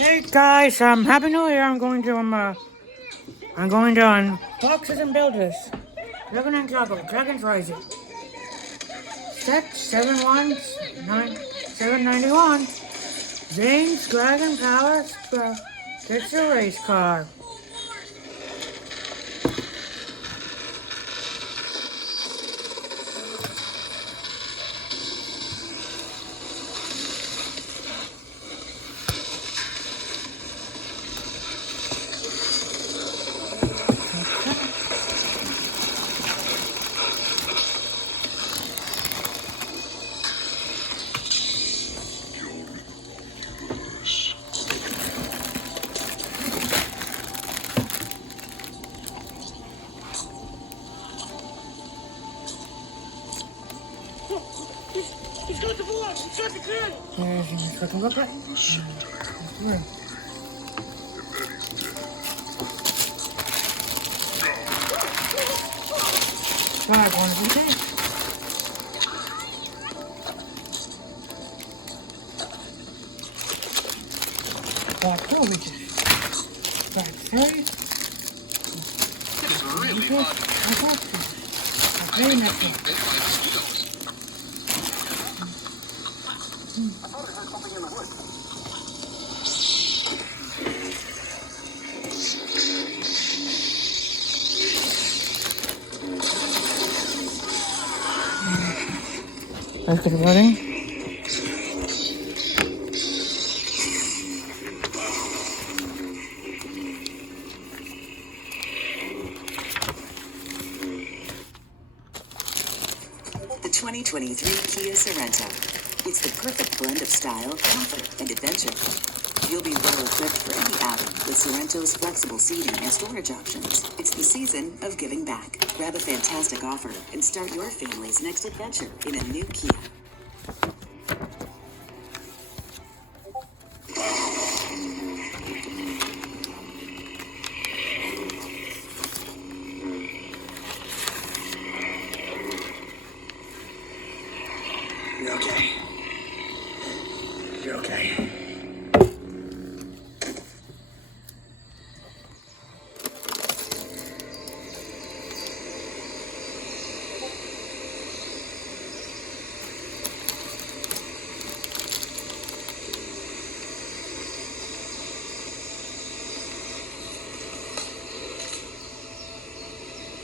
Hey guys, Happy New Year. I'm going to boxes and builders. Looking at Ninjago, Dragon's Rising. Set 791. Zane's Dragon Power gets a race car. He's got the ball. He's got the gun. Let's get running. The 2023 Kia Sorento. It's the perfect blend of style, comfort, and adventure. You'll be well equipped for any outing with Sorrento's flexible seating and storage options. It's the season of giving back. Grab a fantastic offer and start your family's next adventure in a new Kia. You're okay. You're okay.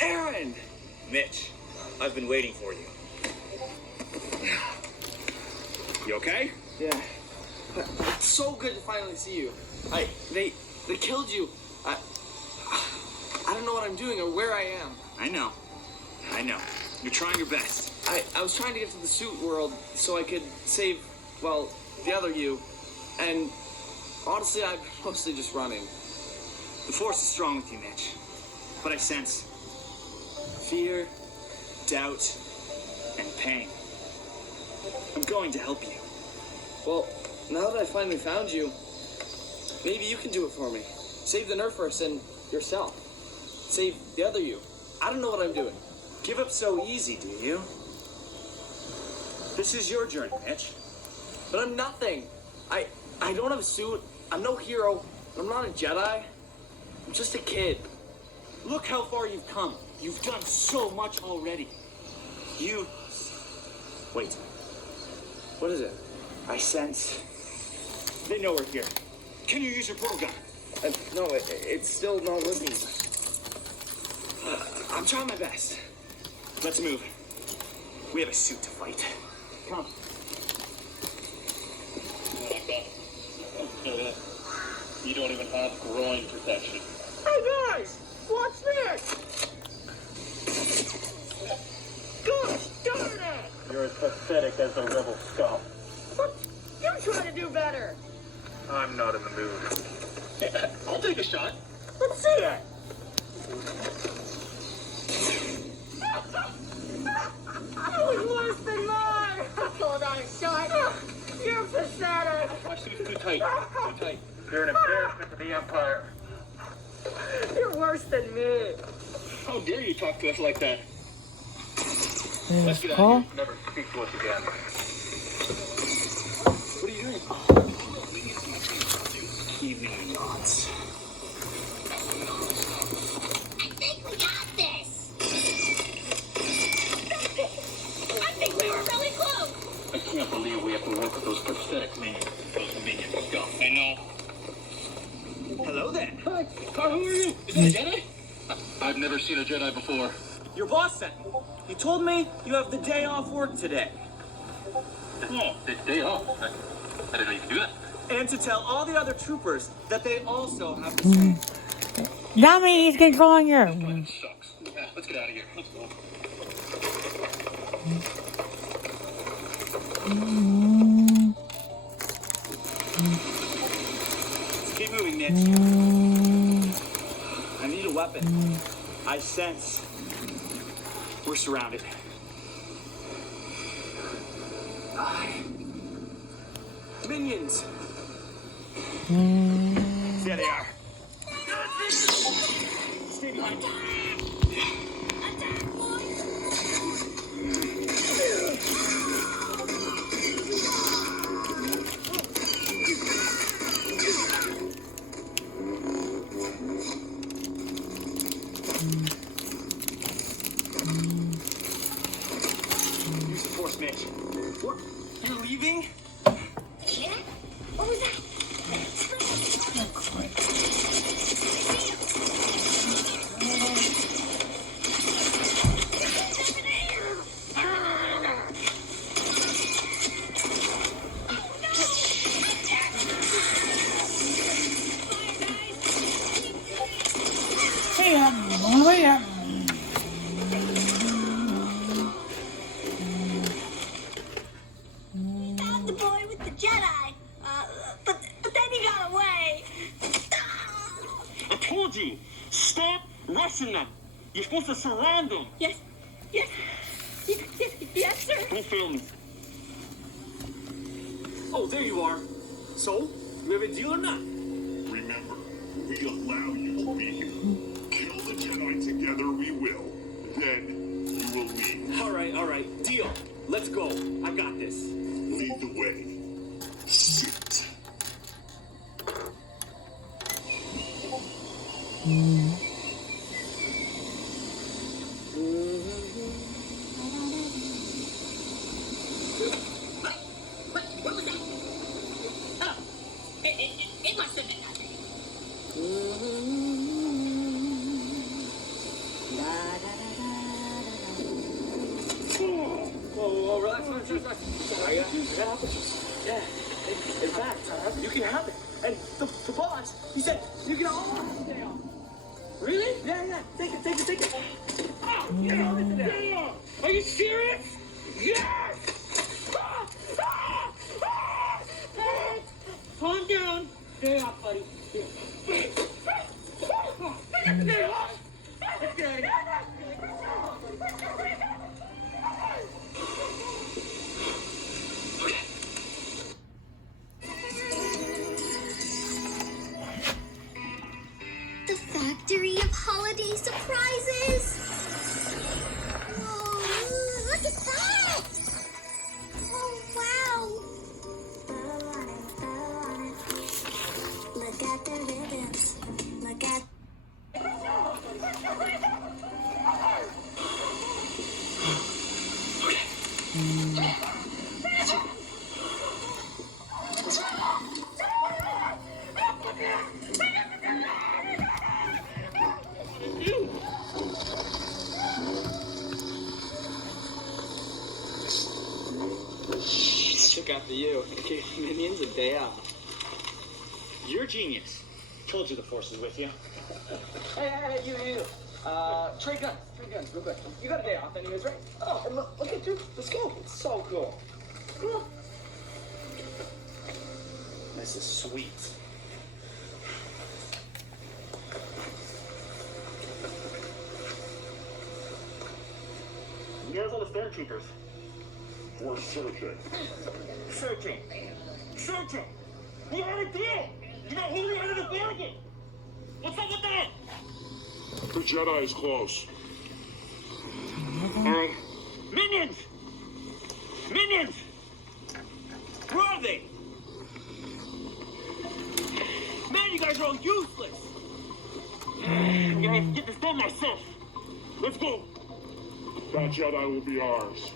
Aaron! Mitch, I've been waiting for you. You okay? Yeah. It's so good to finally see you. They killed you. I don't know what I'm doing or where I am. I know. You're trying your best. I was trying to get to the suit world so I could save, well, the other you. And honestly, I'm mostly just running. The force is strong with you, Mitch. But I sense fear, doubt, and pain. I'm going to help you. Well, now that I finally found you, maybe you can do it for me. Save the Nerfers and yourself. Save the other you. I don't know what I'm doing. Give up so easy, do you? This is your journey, Mitch. But I'm nothing. I don't have a suit. I'm no hero. I'm not a Jedi. I'm just a kid. Look how far you've come. You've done so much already. Wait. What is it? I sense they know we're here. Can you use your portal gun? No, it's still not working. I'm trying my best. Let's move. We have a suit to fight. Come. You don't even have groin protection. Hey guys, watch this! Gosh darn it! You're as pathetic as the rebel scum. But you try to do better. I'm not in the mood. I'll take a shot. Let's see it. That was worse than mine. I call that a shot. You're pathetic. My suit's too tight. Too tight. You're an embarrassment to the Empire. You're worse than me. How dare you talk to us like that? Let's get out Paul? of here. Never speak to us again. What are you doing? He Jedi? I've never seen a Jedi before. Your boss sent me. He told me you have the day off work today. Oh, day off. I didn't know you could do that. And to tell all the other troopers that they also have the same. Dummy, he's controlling your. Sucks. Yeah, let's get out of here. Let's go. Keep moving, Mitch. I need a weapon. I sense we're surrounded. Minions. There they are. Stay behind. Use the force, Mitch. What? You're leaving? Yeah? What was that? Hey, wait up. Found the boy with the Jedi. But then he got away. I told you, stop rushing them. You're supposed to surround them. Yes, sir. Don't fail me. Oh, there you are. So, we have a deal or not? Remember, we allow you to be here. Kill the Jedi together we will. Then you will leave. All right. Deal. Let's go. I got this. Lead the way. Sit. What was that? Oh, it must have been nothing. Whoa, relax. I got Yeah. In fact, you can have it. And the boss, he said you can all have the day off. Really? Yeah. Take it. Oh, yeah. Are you serious? Yes! Calm down. Day off, buddy. Day off. Okay. The factory of holiday surprises. Whoa, look at that. Oh, wow. Look at the ribbons. Look at... Took after you. Gave minions a day off. You're a genius. Told you the force is with you. Hey, you. Trade guns, real quick. You got a day off anyways, right? Oh, and look at you. Let's go. It's so cool. Come on. This is sweet. Where's all the stormtroopers? For searching. Searching! We had a deal! You're not holding out of the bargain! What's up with that? The Jedi is close. Alright. Minions! Where are they? Man, you guys are all useless! I'm gonna have to get this done myself. Let's go! That Jedi will be ours.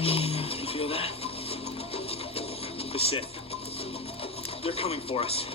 You feel that? The Sith. They're coming for us.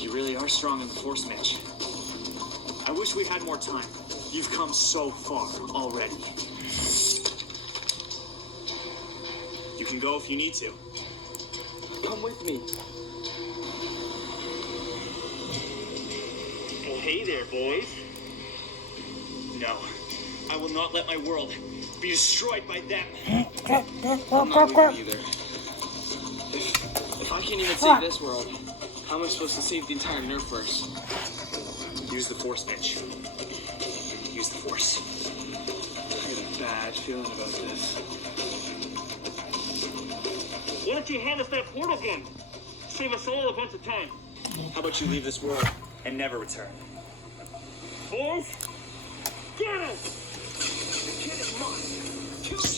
You really are strong in the Force, Mitch. I wish we had more time. You've come so far already. You can go if you need to. Come with me. Oh, hey there, boys. No, I will not let my world be destroyed by them. I'm not leaving either. If I can't even save this world, how am I supposed to save the entire Nerfverse? Use the Force, Mitch. Use the Force. I get a bad feeling about this. Why don't you hand us that portal gun? Save us all a bunch of time. How about you leave this world and never return? Boys, get us! The kid is mine. Kill him.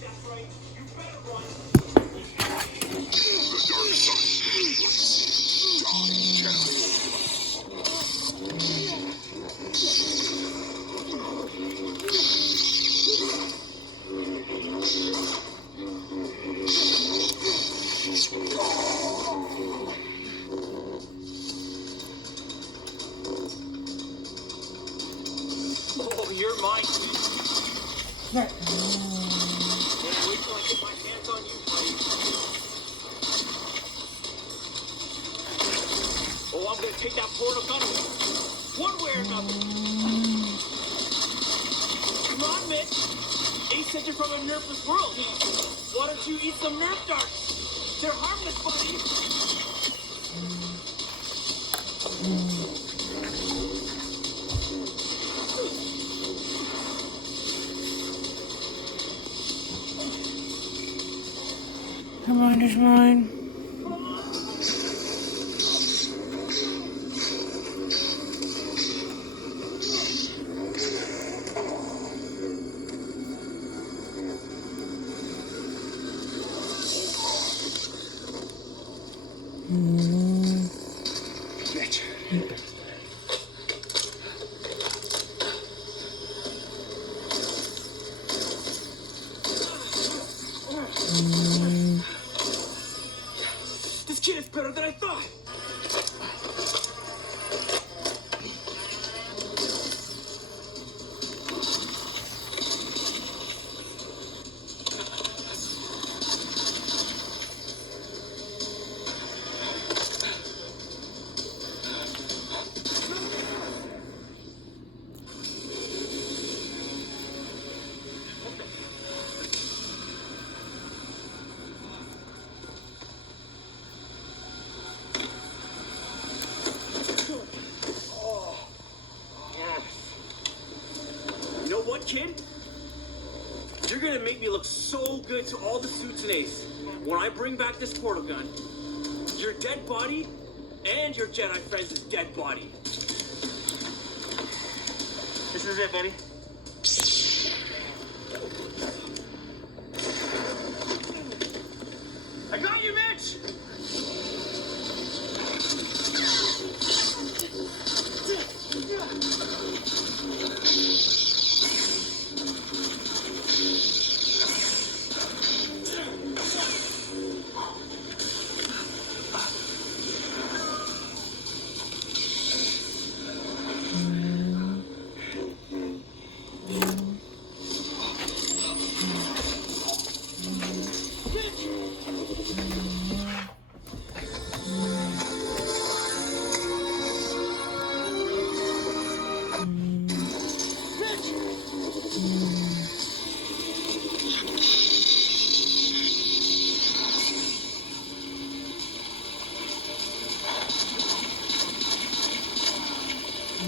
That's right. You better run. The dark side. Die gently. Oh, you're mine. Yeah. Wait till I get my hands on you, buddy. Oh, I'm gonna take that portal gun one way or another. Come on, Mitch. Ace sent you from a nerfless world. Why don't you eat some nerf darts? They're harmless, buddy. Come on, it's mine. Mitch. This kid is better than I thought. You know what, kid? You're gonna make me look so good to all the suits and Ace. When I bring back this portal gun, your dead body and your Jedi friends' dead body. This is it, buddy. I got you, Mitch!